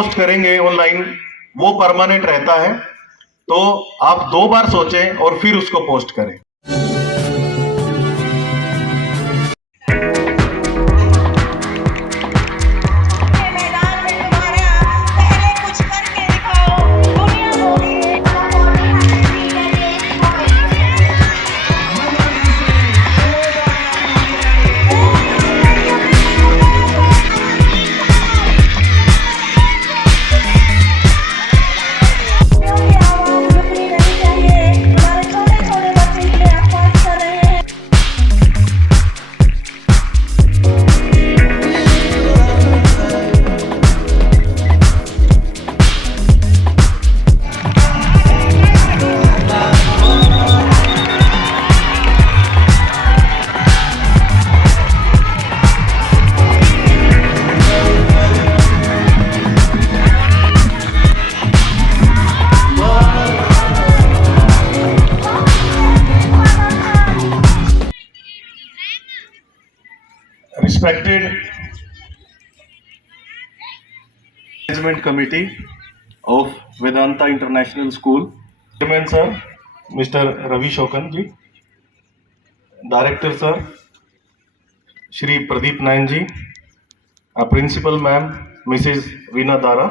Post करेंगे online वो permanent रहता है, तो आप 2 बार सोचें और फिर उसको पोस्ट करें। Respected Management Committee of Vedanta International School, Chairman Sir, Mr. Ravi Shokan ji, Director Sir, Shri Pradeep Nayan ji, Principal Ma'am, Mrs. Veena Dara,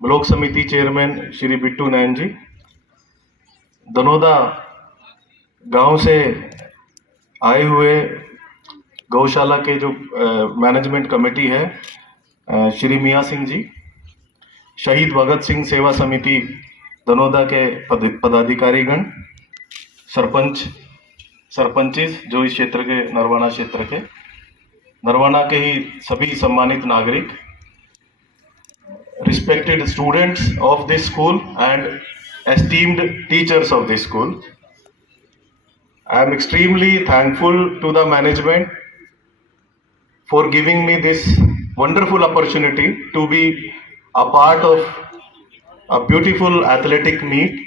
Blok Samiti Chairman Shri Bittu Nayan ji, दनोदा गांव से आए हुए गौशाला के जो management committee है श्री मियाँ सिंह जी, शहीद भगत सिंह सेवा समिति दनोदा के पदाधिकारीगण, सरपंचेस जो इस क्षेत्र के नरवाना क्षेत्र के, नरवाना के ही सभी सम्मानित नागरिक, respected students of this school and esteemed teachers of this school. I am extremely thankful to the management for giving me this wonderful opportunity to be a part of a beautiful athletic meet.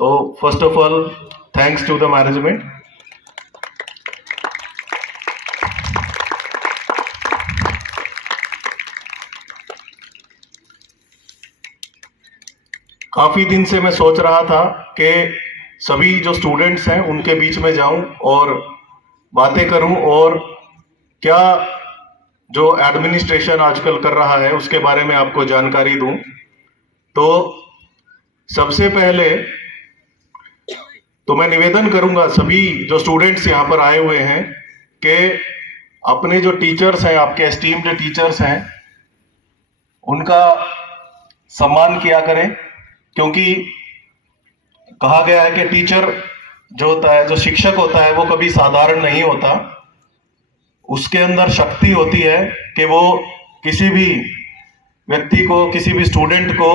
So first of all, thanks to the management. काफी दिन से मैं सोच रहा था कि सभी जो स्टूडेंट्स हैं उनके बीच में जाऊं और बातें करूं और क्या जो एडमिनिस्ट्रेशन आजकल कर रहा है उसके बारे में आपको जानकारी दूं। तो सबसे पहले तो मैं निवेदन करूंगा सभी जो स्टूडेंट्स यहां पर आए हुए हैं कि अपने जो टीचर्स हैं, आपके एस्टीम्ड टीचर्स हैं, उनका सम्मान किया करें, क्योंकि कहा गया है कि टीचर जो होता है, जो शिक्षक होता है, वो कभी साधारण नहीं होता। उसके अंदर शक्ति होती है कि वो किसी भी व्यक्ति को, किसी भी स्टूडेंट को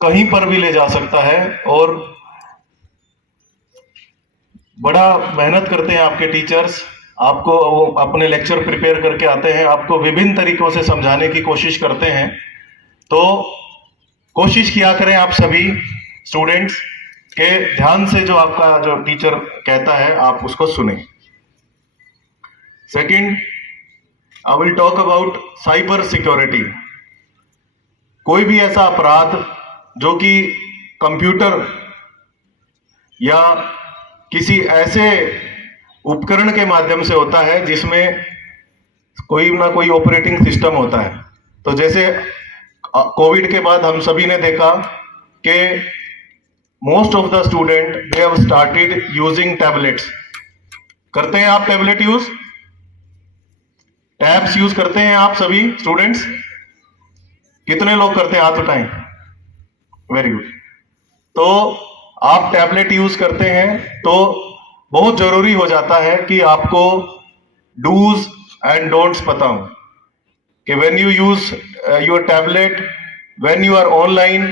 कहीं पर भी ले जा सकता है और बड़ा मेहनत करते हैं आपके टीचर्स। आपको वो अपने लेक्चर प्रिपेयर करके आते हैं, आपको विभिन्न तरीकों से समझाने की कोशिश करते हैं। तो कोशिश किया करें आप सभी स्टूडेंट्स के ध्यान से जो आपका जो टीचर कहता है आप उसको सुने। Second, I will talk about cyber security. कोई भी ऐसा अपराध जो कि कंप्यूटर या किसी ऐसे उपकरण के माध्यम से होता है जिसमें कोई ना कोई ऑपरेटिंग सिस्टम होता है। तो जैसे कोविड के बाद हम सभी ने देखा कि most of the student they have started using tablets. करते हैं आप टैबलेट यूज, टैब्स यूज करते हैं आप सभी स्टूडेंट्स? कितने लोग करते हैं, हाथ उठाएं। Very good. तो आप टैबलेट यूज करते हैं तो बहुत जरूरी हो जाता है कि आपको डूज एंड डोंट्स पता हो कि when you use your tablet, when you are online,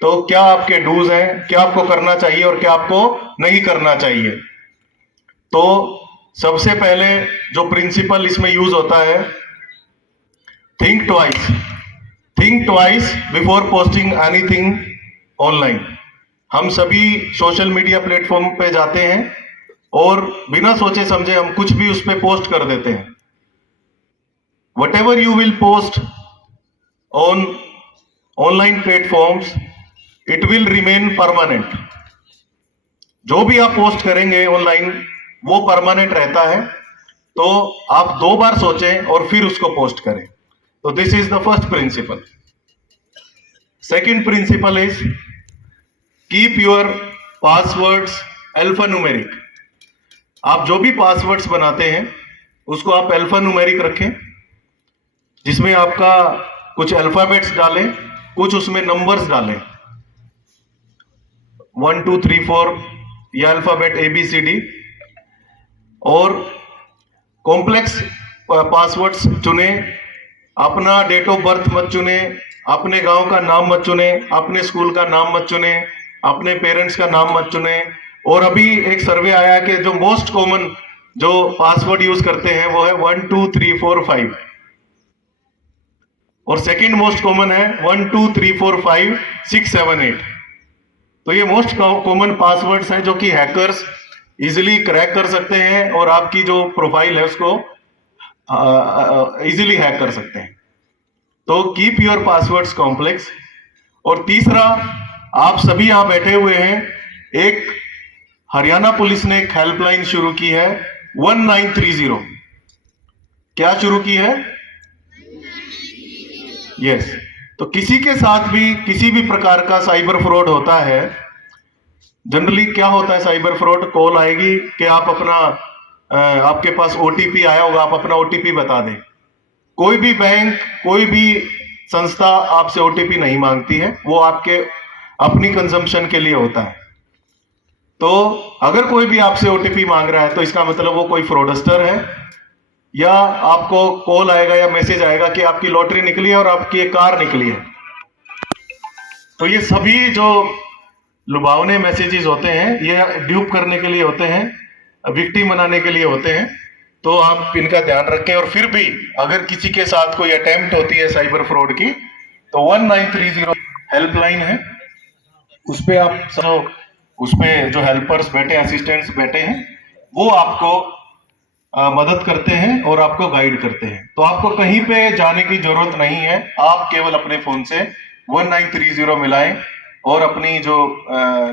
तो क्या आपके डूज हैं, क्या आपको करना चाहिए और क्या आपको नहीं करना चाहिए। तो सबसे पहले जो प्रिंसिपल इसमें यूज होता है, think twice before posting anything online. हम सभी सोशल मीडिया प्लेटफॉर्म पे जाते हैं और बिना सोचे समझे हम कुछ भी उस पे पोस्ट कर देते हैं। Whatever you will post, on online platforms, it will remain permanent. जो भी आप पोस्ट करेंगे ऑनलाइन वो परमानेंट रहता है, तो आप 2 बार सोचें और फिर उसको पोस्ट करें. तो this is the first principle. Second principle is keep your passwords alphanumeric. आप जो भी पासवर्ड्स बनाते हैं उसको आप अल्फान्यूमेरिक रखें, जिसमें आपका कुछ अल्फाबेट्स डालें, कुछ उसमें नंबर्स डालें. 1 2 3 4 या अल्फाबेट ABCD. और कॉम्प्लेक्स पासवर्ड्स चुने. अपना डेट ऑफ बर्थ मत चुने, अपने गांव का नाम मत चुने, अपने स्कूल का नाम मत चुने, अपने पेरेंट्स का नाम मत चुने. और अभी एक सर्वे आया है कि जो मोस्ट कॉमन जो पासवर्ड यूज करते हैं वो है 1 2 3 4 5, और सेकंड मोस्ट कॉमन है 1 2 3 4 5 6 7 8. तो ये मोस्ट कॉमन पासवर्ड्स हैं जो कि हैकर्स इजीली क्रैक कर सकते हैं और आपकी जो प्रोफाइल है उसको इजीली हैक कर सकते हैं. तो कीप योर पासवर्ड्स कॉम्प्लेक्स. और तीसरा, आप सभी यहां बैठे हुए हैं, एक हरियाणा पुलिस ने एक हेल्पलाइन शुरू की है 1930. क्या शुरू की है? यस. तो किसी के साथ भी किसी भी प्रकार का साइबर फ्रॉड होता है, जनरली क्या होता है साइबर फ्रॉड, कॉल आएगी कि आप अपना आपके पास OTP आया होगा, आप अपना OTP बता दें. कोई भी बैंक, कोई भी संस्था आपसे OTP नहीं मांगती है, वो आपके अपनी कंजम्पशन के लिए होता है. तो अगर कोई भी आपसे OTP मांग रहा है तो इसका मतलब वो कोई फ्रॉडस्टर है, या आपको कॉल आएगा या मैसेज आएगा कि आपकी लॉटरी निकली है और आपकी एक कार निकली है. तो ये सभी जो लुभावने मैसेजेस होते हैं ये ड्यूप करने के लिए होते हैं, विक्टिम बनाने के लिए होते हैं. तो आप इनका ध्यान रखें. और फिर भी अगर किसी के साथ कोई अटेम्प्ट होती है साइबर फ्रॉड की, तो 1930 हेल्पलाइन है, उस पे आप सब, उसमें जो हेल्पर्स बैठे, असिस्टेंट्स बैठे हैं, वो आपको मदद करते हैं और आपको गाइड करते हैं. तो आपको कहीं पे जाने की जरूरत नहीं है, आप केवल अपने फोन से 1930 मिलाएं और अपनी जो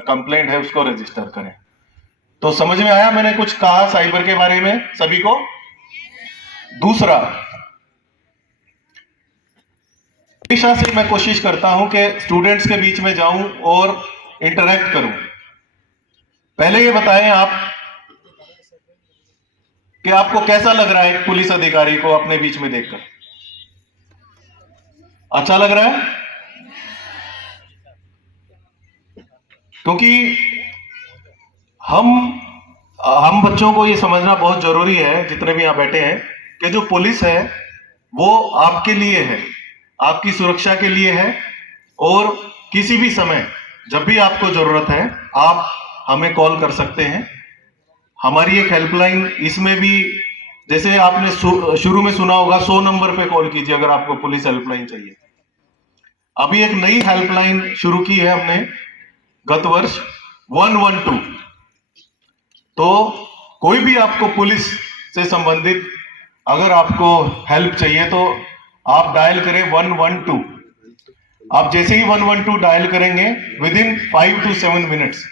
कंप्लेंट है उसको रजिस्टर करें. तो समझ में आया मैंने कुछ कहा साइबर के बारे में सभी को? दूसरा, हमेशा से मैं कोशिश करता हूं कि स्टूडेंट्स के बीच में जाऊं और इंटरेक्ट करूं. पहले ये बताएं आप कि आपको कैसा लग रहा है एक पुलिस अधिकारी को अपने बीच में देखकर? अच्छा लग रहा है? क्योंकि हम बच्चों को ये समझना बहुत जरूरी है, जितने भी यहां बैठे हैं, कि जो पुलिस है वो आपके लिए है, आपकी सुरक्षा के लिए है. और किसी भी समय जब भी आपको जरूरत है आप हमें कॉल कर सकते हैं. हमारी एक हेल्पलाइन, इसमें भी जैसे आपने शुरू में सुना होगा 100 नंबर पे कॉल कीजिए अगर आपको पुलिस हेल्पलाइन चाहिए. अभी एक नई हेल्पलाइन शुरू की है हमने गत वर्ष, 112. तो कोई भी आपको पुलिस से संबंधित अगर आपको हेल्प चाहिए तो आप डायल करें 112. आप जैसे ही 112 डायल करेंगे, विद इन 5 to 7 मिनट्स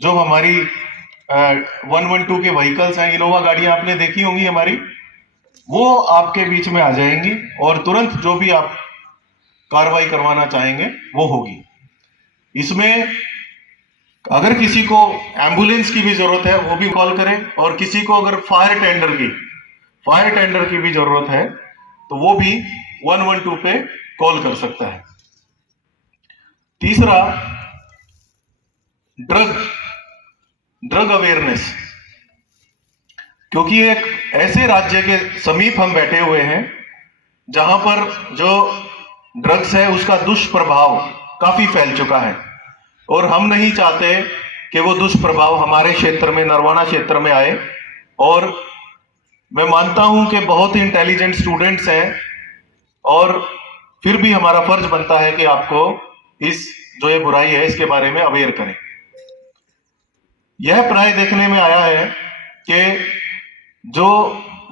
जो हमारी 112 के व्हीकल्स हैं, इनोवा गाड़ियां आपने देखी होंगी हमारी, वो आपके बीच में आ जाएंगी और तुरंत जो भी आप कार्रवाई करवाना चाहेंगे वो होगी. इसमें अगर किसी को एम्बुलेंस की भी जरूरत है वो भी कॉल करें, और किसी को अगर फायर टेंडर की भी जरूरत है तो वो भी 112 पे कॉल कर सकता है. तीसरा, ड्रग अवेयरनेस. क्योंकि एक ऐसे राज्य के समीप हम बैठे हुए हैं जहां पर जो ड्रग्स है उसका दुष्प्रभाव काफी फैल चुका है, और हम नहीं चाहते कि वो दुष्प्रभाव हमारे क्षेत्र में, नरवाना क्षेत्र में आए. और मैं मानता हूं कि बहुत ही इंटेलिजेंट स्टूडेंट्स हैं, और फिर भी हमारा फर्ज बनता है कि आपको इस जो ये बुराई है इसके बारे में अवेयर करें. यह प्राय देखने में आया है कि जो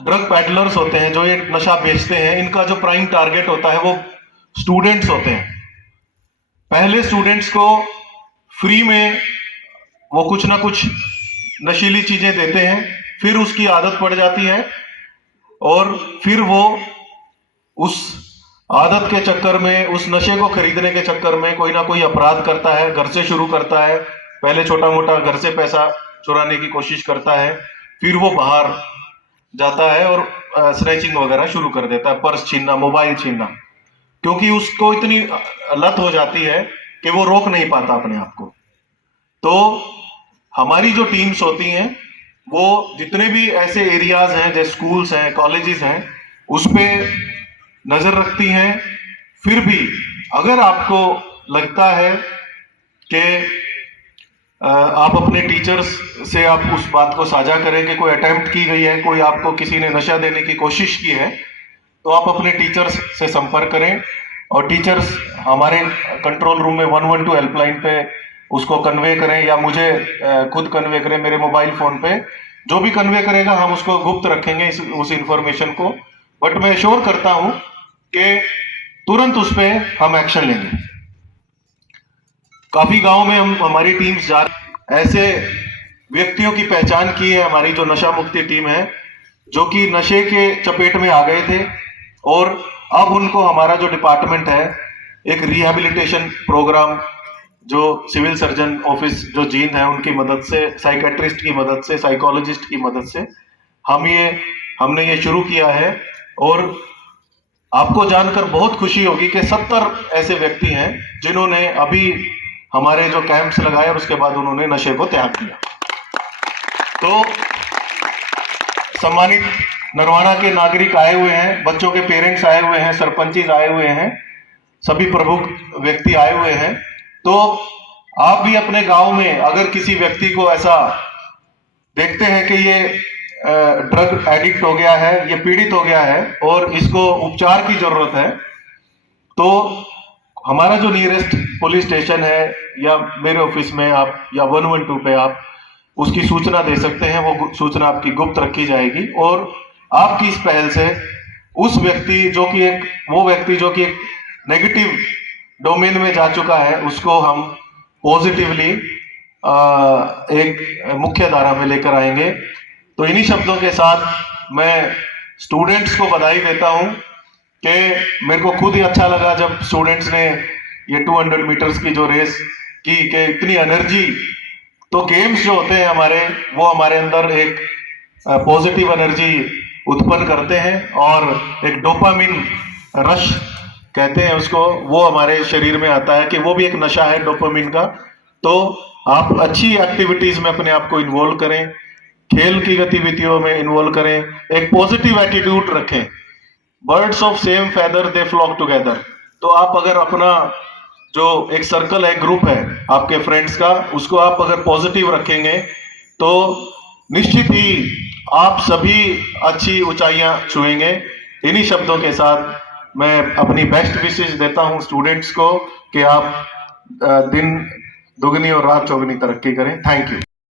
ड्रग पैडलर्स होते हैं, जो ये नशा बेचते हैं, इनका जो प्राइम टारगेट होता है वो स्टूडेंट्स होते हैं। पहले स्टूडेंट्स को फ्री में वो कुछ ना कुछ नशीली चीजें देते हैं, फिर उसकी आदत पड़ जाती है और फिर वो उस आदत के चक्कर में, उस नशे को खरीदने के चक्कर में कोई ना कोई अपराध करता है। घर से शुरू करता है, पहले छोटा मोटा घर से पैसा चुराने की कोशिश करता है, फिर वो बाहर जाता है और स्नैचिंग वगैरह शुरू कर देता है, पर्स छीनना, मोबाइल छीनना, क्योंकि उसको इतनी लत हो जाती है कि वो रोक नहीं पाता अपने आप को। तो हमारी जो टीम्स होती हैं वो जितने भी ऐसे एरियाज हैं, जैसे स्कूल्स हैं, कॉलेजेस हैं, उस पे नजर रखती हैं। फिर भी अगर आपको लगता है कि आप अपने टीचर्स से आप उस बात को साझा करें कि कोई अटेम्प्ट की गई है, कोई आपको किसी ने नशा देने की कोशिश की है, तो आप अपने टीचर्स से संपर्क करें और टीचर्स हमारे कंट्रोल रूम में 112 हेल्पलाइन पे उसको कन्वे करें, या मुझे खुद कन्वे करें मेरे मोबाइल फोन पे। जो भी कन्वे करेगा हम उसको गुप्त रखेंगे उस इंफॉर्मेशन को, बट मैं श्योर करता हूं कि तुरंत उस पे हम एक्शन लेंगे। काफी गांव में हमारी टीम्स जा ऐसे व्यक्तियों की पहचान की है, हमारी जो नशा मुक्ति टीम है, जो कि नशे के चपेट में आ गए थे और अब उनको हमारा जो डिपार्टमेंट है एक रिहैबिलिटेशन प्रोग्राम, जो सिविल सर्जन ऑफिस जो जींद है उनकी मदद से, साइकेट्रिस्ट की मदद से, साइकोलॉजिस्ट की मदद से हमने ये शुरू किया है। और आपको जानकर बहुत खुशी होगी कि 70 ऐसे व्यक्ति हैं जिन्होंने अभी हमारे जो कैंप्स लगाए और उसके बाद उन्होंने नशे को त्याग किया। तो सम्मानित नरवाना के नागरिक आए हुए हैं, बच्चों के पेरेंट्स आए हुए हैं, सरपंचीज आए हुए हैं, सभी प्रमुख व्यक्ति आए हुए हैं। तो आप भी अपने गांव में अगर किसी व्यक्ति को ऐसा देखते हैं कि ये ड्रग एडिक्ट हो गया है, ये पीड़ित हो गया है और इसको उपचार की जरूरत है, तो हमारा जो नियरेस्ट पुलिस स्टेशन है या मेरे ऑफिस में आप या 112 पे आप उसकी सूचना दे सकते हैं। वो सूचना आपकी गुप्त रखी जाएगी और आपकी इस पहल से उस व्यक्ति जो कि एक नेगेटिव डोमेन में जा चुका है, उसको हम पॉजिटिवली एक मुख्य धारा में लेकर आएंगे। तो इन्हीं शब्दों के साथ मैं स्टूडेंट्स को बधाई देता हूं कि मेरे को खुद ही अच्छा लगा जब स्टूडेंट्स ने ये 200 मीटर्स की जो रेस की, कि इतनी एनर्जी। तो गेम्स जो होते हैं हमारे, वो हमारे अंदर एक पॉजिटिव एनर्जी उत्पन्न करते हैं और एक डोपामिन रश कहते हैं उसको, वो हमारे शरीर में आता है कि वो भी एक नशा है डोपामिन का। तो आप अच्छी एक्टिविटीज में अपने आप को इन्वॉल्व करें, खेल की गतिविधियों में इन्वॉल्व करें, एक पॉजिटिव एटीट्यूड रखें। Birds of same feather they flock together. तो आप अगर अपना जो एक सर्कल है, ग्रुप है आपके फ्रेंड्स का, उसको आप अगर पॉजिटिव रखेंगे तो निश्चित ही आप सभी अच्छी ऊंचाइयां छुएंगे। इन्हीं शब्दों के साथ मैं अपनी बेस्ट विशेष देता हूं स्टूडेंट्स को कि आप दिन दुगनी और रात चौगनी तरक्की करें। Thank you.